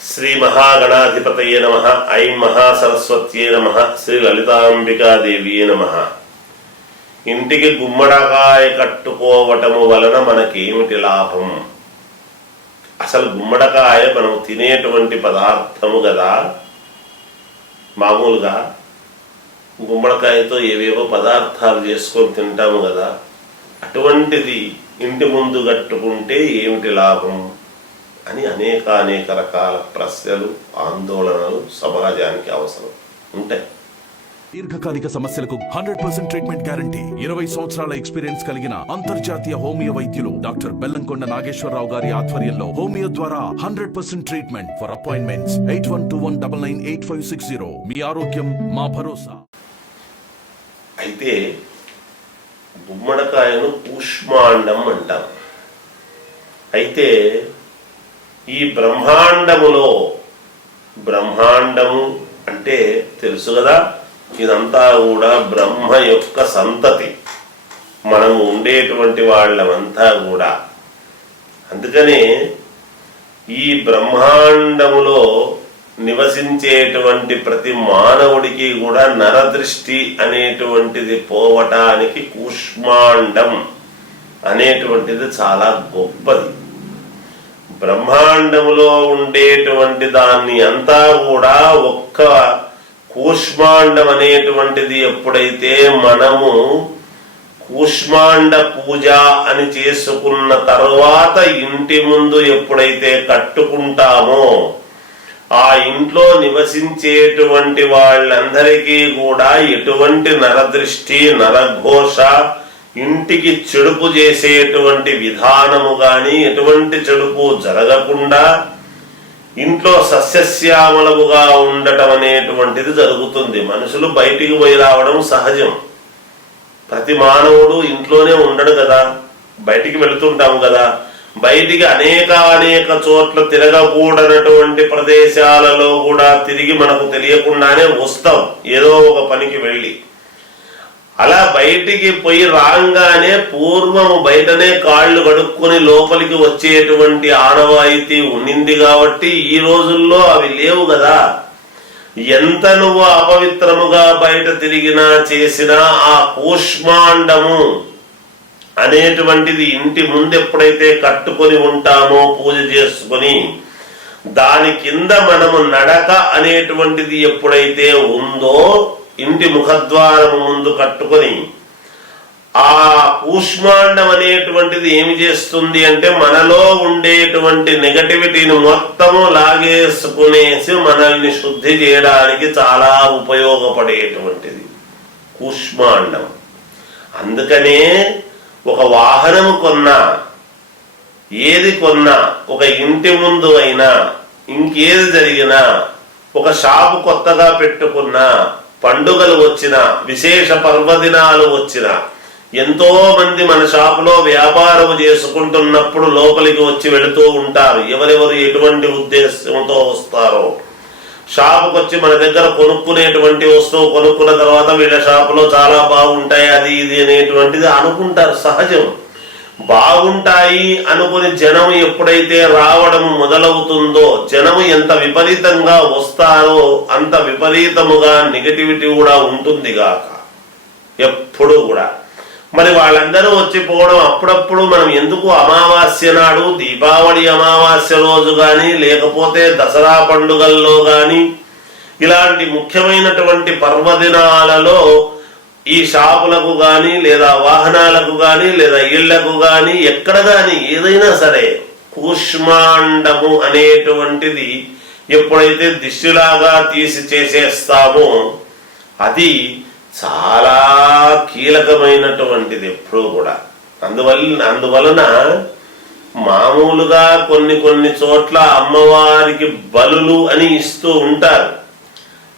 శ్రీ మహాగణాధిపతయే నమ ఐం మహాసరస్వత్యే నమ శ్రీ లలితాంబికాదేవియే నమ. ఇంటికి గుమ్మడకాయ కట్టుకోవటము వలన మనకేమిటి లాభం? అసలు గుమ్మడకాయ మనం తినేటువంటి పదార్థము కదా మామూలుగా గుమ్మడికాయతో ఏవేవో పదార్థాలు చేసుకొని తింటాము కదా అటువంటిది ఇంటి ముందు కట్టుకుంటే ఏమిటి లాభం? అని అనేక అనేక రకాల ప్రశ్నలు ఆందోళనలు సమాజానికి అవసరం. ఉంటాయి. దీర్ఘకాలిక సమస్యలకు హండ్రెడ్ పర్సెంట్ ట్రీట్మెంట్ గ్యారంటీ. ఇరవై సంవత్సరాల ఎక్స్పీరియన్స్ కలిగిన అంతర్జాతీయ హోమియో వైద్యులు డాక్టర్ బెల్లంకొండ నాగేశ్వరరావు గారి ఆధ్వర్యంలో హోమియో ద్వారా hundred percent treatment. For appointments eight one two one double nine eight five six zero మీ ఆరోగ్యం మా భరోసా. అయితే గుమ్మడికాయను కూష్మాండం అంటాం. అయితే ఈ బ్రహ్మాండములో బ్రహ్మాండము అంటే తెలుసు కదా ఇదంతా కూడా బ్రహ్మ యొక్క సంతతి. మనము ఉండేటువంటి వాళ్ళమంతా కూడా. అందుకనే ఈ బ్రహ్మాండములో నివసించేటువంటి ప్రతి మానవుడికి కూడా నరదృష్టి అనేటువంటిది పోవటానికి కూష్మాండం అనేటువంటిది చాలా గొప్పది. బ్రహ్మాండములో ఉండేటువంటి దాన్ని అంతా కూడా ఒక్క కూష్మాండం అనేటువంటిది ఎప్పుడైతే మనము కూష్మాండ పూజ అని చేసుకున్న తర్వాత ఇంటి ముందు ఎప్పుడైతే కట్టుకుంటామో ఆ ఇంట్లో నివసించేటువంటి వాళ్ళందరికీ కూడా ఎటువంటి నరదృష్టి నరఘోష ఇంటికి చెడుపు చేసేటువంటి విధానము గాని ఎటువంటి చెడుపు జరగకుండా ఇంట్లో సస్యశ్యామలముగా ఉండటం అనేటువంటిది జరుగుతుంది. మనుషులు బయటికి పోయి రావడం సహజం. ప్రతి మానవుడు ఇంట్లోనే ఉండడు కదా. బయటికి వెళుతుంటాము కదా. బయటికి అనేక అనేక చోట్ల తిరగకూడనటువంటి ప్రదేశాలలో కూడా తిరిగి మనకు తెలియకుండానే వస్తాం. ఏదో ఒక పనికి వెళ్ళి. అలా బయటికి పోయి రాగానే పూర్వము బయటనే కాళ్ళు కడుక్కొని లోపలికి వచ్చేటువంటి ఆనవాయితీ ఉండింది కాబట్టి ఈ రోజుల్లో అవి లేవు కదా. ఎంత నువ్వు అపవిత్రముగా బయట తిరిగినా చేసినా ఆ కూష్మాండము అనేటువంటిది ఇంటి ముందు ఎప్పుడైతే కట్టుకొని ఉంటామో పూజ చేసుకొని దాని కింద మనము నడక అనేటువంటిది ఎప్పుడైతే ఉందో ఇంటి ముఖద్వారము ముందు కట్టుకొని ఆ కూష్మాండం అనేటువంటిది ఏమి చేస్తుంది అంటే మనలో ఉండేటువంటి నెగటివిటీని మొత్తము లాగేసుకునేసి మనల్ని శుద్ధి చేయడానికి చాలా ఉపయోగపడేటువంటిది. కూష్మాండం. అందుకనే ఒక వాహనము కొన్నా ఏది కొన్నా ఒక ఇంటి ముందు అయినా ఇంకేది జరిగినా ఒక షాపు కొత్తగా పెట్టుకున్నా పండుగలు వచ్చిన విశేష పర్వదినాలు వచ్చిన ఎంతో మంది మన షాపులో వ్యాపారం చేసుకుంటున్నప్పుడు లోపలికి వచ్చి వెళుతూ ఉంటారు. ఎవరెవరు ఎటువంటి ఉద్దేశంతో వస్తారో. షాపుకి వచ్చి మన దగ్గర కొనుక్కునేటువంటి వస్తువు కొనుక్కున్న తర్వాత వీళ్ళ షాపులో చాలా బాగుంటాయి అది ఇది అనేటువంటిది అనుకుంటారు సహజం. బాగుంటాయి అనుకుని జనం ఎప్పుడైతే రావడం మొదలవుతుందో జనం ఎంత విపరీతంగా వస్తారో అంత విపరీతముగా నెగటివిటీ కూడా ఉంటుంది గాక. ఎప్పుడు కూడా. మరి వాళ్ళందరూ వచ్చిపోవడం అప్పుడప్పుడు మనం ఎందుకు అమావాస్య నాడు దీపావళి అమావాస్య రోజు కానీ లేకపోతే దసరా పండుగల్లో కానీ ఇలాంటి ముఖ్యమైనటువంటి పర్వదినాలలో ఈ షాపులకు గాని లేదా వాహనాలకు గాని లేదా ఇళ్ళకు గాని ఎక్కడ గాని ఏదైనా సరే కూష్మాండము అనేటువంటిది ఎప్పుడైతే దిష్టిలాగా తీసి చేసేస్తామో అది చాలా కీలకమైనటువంటిది ఎప్పుడూ కూడా. అందువల్ల అందువలన మామూలుగా కొన్ని కొన్ని చోట్ల అమ్మవారికి బలులు అని ఇస్తూ ఉంటారు.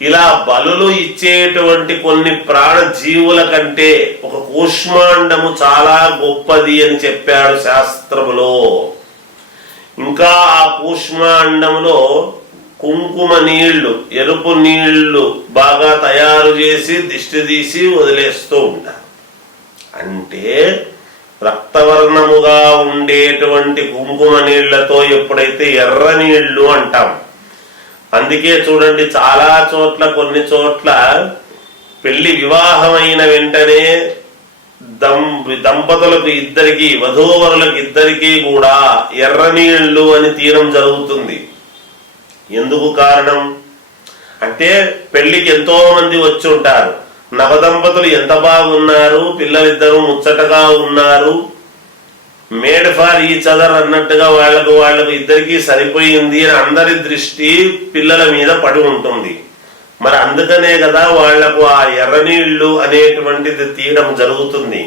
ఇలా బలులు ఇచ్చేటువంటి కొన్ని ప్రాణ జీవుల కంటే ఒక కూష్మాండము చాలా గొప్పది అని చెప్పాడు శాస్త్రములో. ఇంకా ఆ కూష్మాండములో కుంకుమ నీళ్ళు ఎరుపు నీళ్ళు బాగా తయారు చేసి దిష్టి తీసి వదిలేస్తూ ఉంటారు. అంటే రక్తవర్ణముగా ఉండేటువంటి కుంకుమ నీళ్ళతో ఎప్పుడైతే ఎర్ర నీళ్ళు అంటాం అందుకే చూడండి చాలా చోట్ల కొన్ని చోట్ల పెళ్ళి వివాహమైన వెంటనే దం దంపతులకు ఇద్దరికి వధూవరులకు ఇద్దరికీ కూడా ఎర్రనీళ్ళు అని తీయడం జరుగుతుంది. ఎందుకు కారణం? అంటే పెళ్ళికి ఎంతో మంది వచ్చి ఉంటారు. నవదంపతులు ఎంత బాగున్నారు పిల్లలిద్దరూ ముచ్చటగా ఉన్నారు. మేడ్ ఫార్ ఈ అదర్ అన్నట్టుగా వాళ్ళకు వాళ్ళకు ఇద్దరికి సరిపోయింది అని అందరి దృష్టి పిల్లల మీద పడి ఉంటుంది. మరి అందుకనే కదా వాళ్ళకు ఆ ఎర్రనీళ్ళు అనేటువంటిది తీయడం జరుగుతుంది.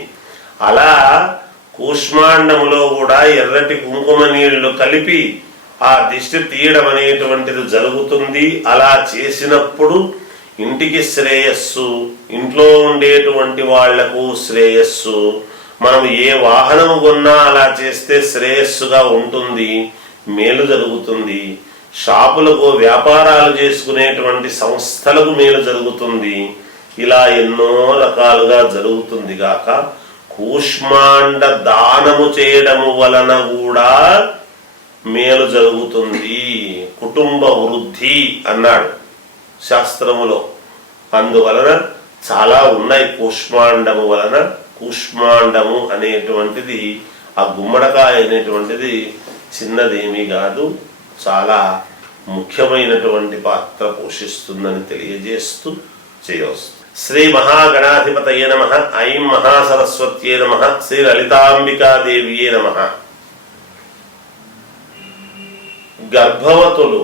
అలా కూష్మాండములో కూడా ఎర్రటి కుంకుమ నీళ్ళు కలిపి ఆ దిష్టి తీయడం అనేటువంటిది జరుగుతుంది. అలా చేసినప్పుడు ఇంటికి శ్రేయస్సు ఇంట్లో ఉండేటువంటి వాళ్ళకు శ్రేయస్సు మనం ఏ వాహనం కొన్నా అలా చేస్తే శ్రేయస్సుగా ఉంటుంది మేలు జరుగుతుంది. షాపులకు వ్యాపారాలు చేసుకునేటువంటి సంస్థలకు మేలు జరుగుతుంది. ఇలా ఎన్నో రకాలుగా జరుగుతుంది గాక కూష్మాండ దానము చేయడము వలన కూడా మేలు జరుగుతుంది. కుటుంబ వృద్ధి అన్నాడు శాస్త్రములో. అందువలన చాలా ఉన్నాయి కూష్మాండము వలన. కూష్మాండము అనేటువంటిది ఆ గుమ్మడకాయ అనేటువంటిది చిన్నదేమీ కాదు చాలా ముఖ్యమైనటువంటి పాత్ర పోషిస్తుందని తెలియజేస్తూ చేయవచ్చు శ్రీ మహాగణాధిపతయే నమ ఐం మహాసరస్వత్యే నమ శ్రీ లలితాంబికాదేవియే నమ. గర్భవతులు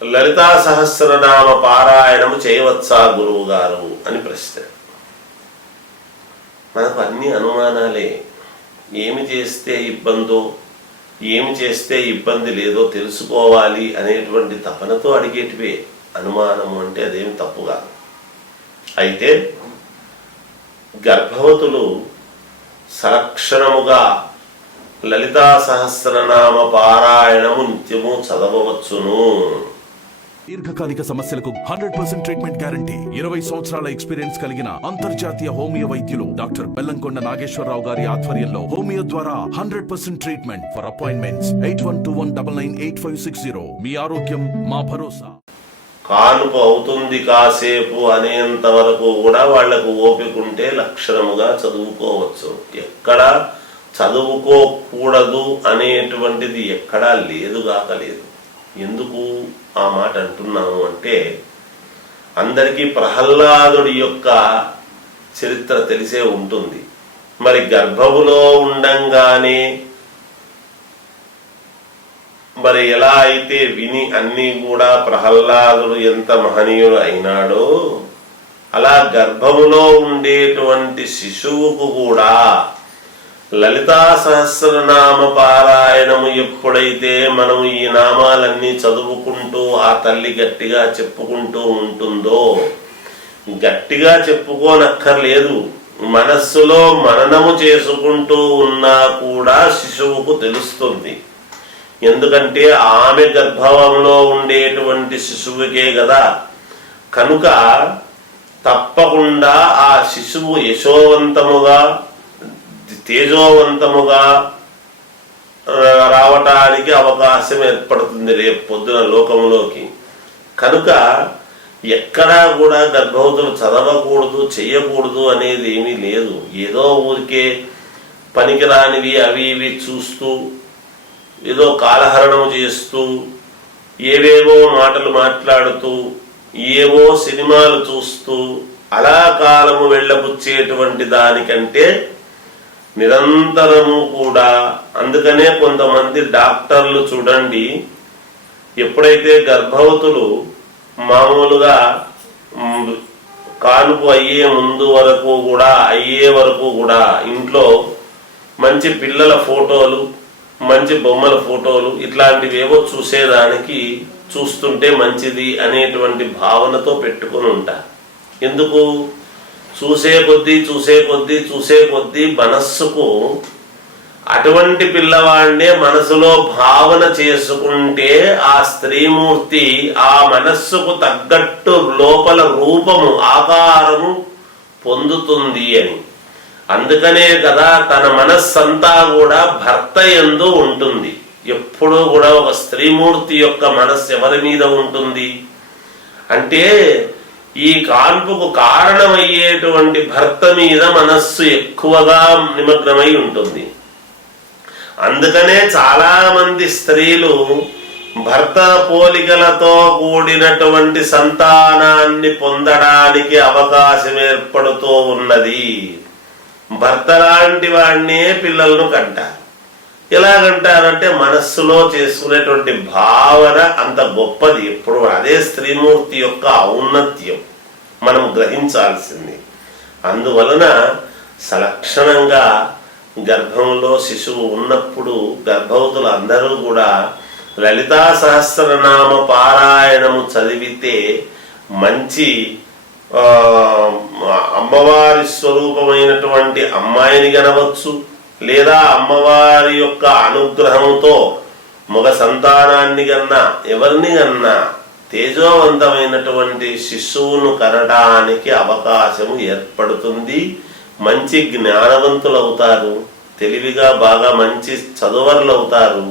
లలితా సహస్రనామ పారాయణము చేయవచ్చా గురువు గారు అని ప్రశ్న. మనకు అన్ని అనుమానాలే. ఏమి చేస్తే ఇబ్బందో ఏమి చేస్తే ఇబ్బంది లేదో తెలుసుకోవాలి అనేటువంటి తపనతో అడిగేటివే. అనుమానము అంటే అదేమి తప్పుగా అయితే గర్భవతులు సలక్షణముగా లలితా సహస్రనామ పారాయణము నిత్యము చదవవచ్చును. దీర్ఘకాలిక సమస్యలకు హండ్రెడ్ పర్సెంట్ ట్రీట్మెంట్ గ్యారంటీ. ఇరవై సంవత్సరాల ఎక్స్పీరియన్స్ కలిగిన అంతర్జాతీయ హోమియో వైద్యులు డాక్టర్ బెల్లంకొండ నాగేశ్వరరావు గారి ఆధ్వర్యంలో హోమియో ద్వారా hundred percent treatment for appointments. Eight one two one double nine eight five six zero. మీ ఆరోగ్యం మా భరోసా. కానుపు అవుతుంది కాసేపు అనేంత వరకు కూడా వాళ్ళకు ఓపిక ఉంటే లక్షణముగా చదువుకోవచ్చు. ఎక్కడ చదువుకోకూడదు అనేటువంటిది ఎక్కడా లేదుగాక లేదు. ఎందుకు ఆ మాట అంటున్నాము అంటే అందరికీ ప్రహ్లాదుడి యొక్క చరిత్ర తెలిసే ఉంటుంది. మరి గర్భములో ఉండంగానే మరి ఎలా అయితే విని అన్నీ కూడా ప్రహ్లాదుడు ఎంత మహనీయుడు అయినాడో అలా గర్భములో ఉండేటువంటి శిశువుకు కూడా లలితా సహస్రనామ పారాయణము ఎప్పుడైతే మనం ఈ నామాలన్నీ చదువుకుంటూ ఆ తల్లి గట్టిగా చెప్పుకుంటూ ఉంటుందో గట్టిగా చెప్పుకోనక్కర్లేదు. మనస్సులో మననము చేసుకుంటూ ఉన్నా కూడా శిశువుకు తెలుస్తుంది. ఎందుకంటే ఆమె గర్భవంలో ఉండేటువంటి శిశువుకే కదా కనుక తప్పకుండా ఆ శిశువు యశోవంతముగా తేజోవంతముగా రావటానికి అవకాశం ఏర్పడుతుంది రేపు పొద్దున లోకంలోకి కనుక ఎక్కడా కూడా గర్భవతులు చదవకూడదు చెయ్యకూడదు అనేది ఏమీ లేదు. ఏదో ఊరికే పనికిరానివి అవి ఇవి చూస్తూ ఏదో కాలహరణం చేస్తూ ఏవేవో మాటలు మాట్లాడుతూ ఏవో సినిమాలు చూస్తూ అలా కాలము వెళ్ళబుచ్చేటువంటి దానికంటే నిరంతరము కూడా. అందుకనే కొంతమంది డాక్టర్లు చూడండి ఎప్పుడైతే గర్భవతులు మామూలుగా కానుపు అయ్యే ముందు వరకు కూడా అయ్యే వరకు కూడా ఇంట్లో మంచి పిల్లల ఫోటోలు మంచి బొమ్మల ఫోటోలు ఇట్లాంటివి ఏవో చూసేదానికి చూస్తుంటే మంచిది అనేటువంటి భావనతో పెట్టుకొని ఉంటారు ఎందుకు? చూసే కొద్దీ చూసే కొద్దీ చూసే కొద్దీ మనస్సుకు అటువంటి పిల్లవాడినే మనసులో భావన చేసుకుంటే ఆ స్త్రీమూర్తి ఆ మనస్సుకు తగ్గట్టు లోపల రూపము ఆకారము పొందుతుంది అని. అందుకనే కదా తన మనస్సంతా కూడా భర్త ఎందు ఉంటుంది. ఎప్పుడూ కూడా ఒక స్త్రీమూర్తి యొక్క మనస్సు ఎవరి మీద ఉంటుంది? అంటే ఈ కాల్పుకు కారణమయ్యేటువంటి భర్త మీద మనస్సు ఎక్కువగా నిమగ్నమై ఉంటుంది. అందుకనే చాలా మంది స్త్రీలు భర్త పోలికలతో కూడినటువంటి సంతానాన్ని పొందడానికి అవకాశం ఏర్పడుతూ ఉన్నది. భర్త లాంటి వాడినే పిల్లలను కంటారు. ఎలాగంటారంటే మనస్సులో చేసుకునేటువంటి భావన అంత గొప్పది. ఎప్పుడు అదే స్త్రీమూర్తి యొక్క ఔన్నత్యం మనం గ్రహించాల్సింది. అందువలన సలక్షణంగా గర్భంలో శిశువు ఉన్నప్పుడు గర్భవతులు అందరూ కూడా లలితా సహస్రనామ పారాయణము చదివితే మంచి అమ్మవారి స్వరూపమైనటువంటి అమ్మాయిని గనవచ్చు లేదా అమ్మవారి యొక్క అనుగ్రహంతో మగ సంతానాన్ని కన్నా ఎవరిని కన్నా తేజోవంతమైనటువంటి శిశువును కనడానికి అవకాశం ఏర్పడుతుంది. మంచి జ్ఞానవంతులు అవుతారు తెలివిగా బాగా మంచి చదువర్లు అవుతారు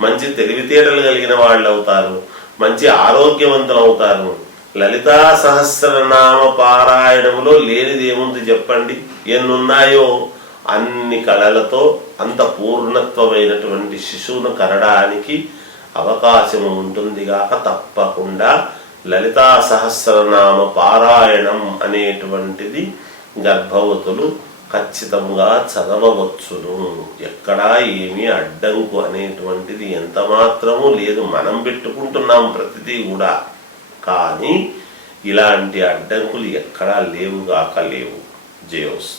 మంచి తెలివితేటలు కలిగిన వాళ్ళు అవుతారు మంచి ఆరోగ్యవంతులు అవుతారు లలితా సహస్రనామ పారాయణములో లేనిదేముంది చెప్పండి? ఎన్నున్నాయో? అన్ని కళలతో అంత పూర్ణత్వమైనటువంటి శిశువును కనడానికి అవకాశం ఉంటుంది గాక తప్పకుండా లలితా సహస్రనామ పారాయణం అనేటువంటిది గర్భవతులు ఖచ్చితంగా చదవవచ్చును. ఎక్కడా ఏమీ అడ్డంకు అనేటువంటిది ఎంత మాత్రము లేదు. మనం పెట్టుకుంటున్నాం ప్రతిదీ కూడా. కానీ ఇలాంటి అడ్డంకులు ఎక్కడా లేవుగాక లేవు. జయోస్.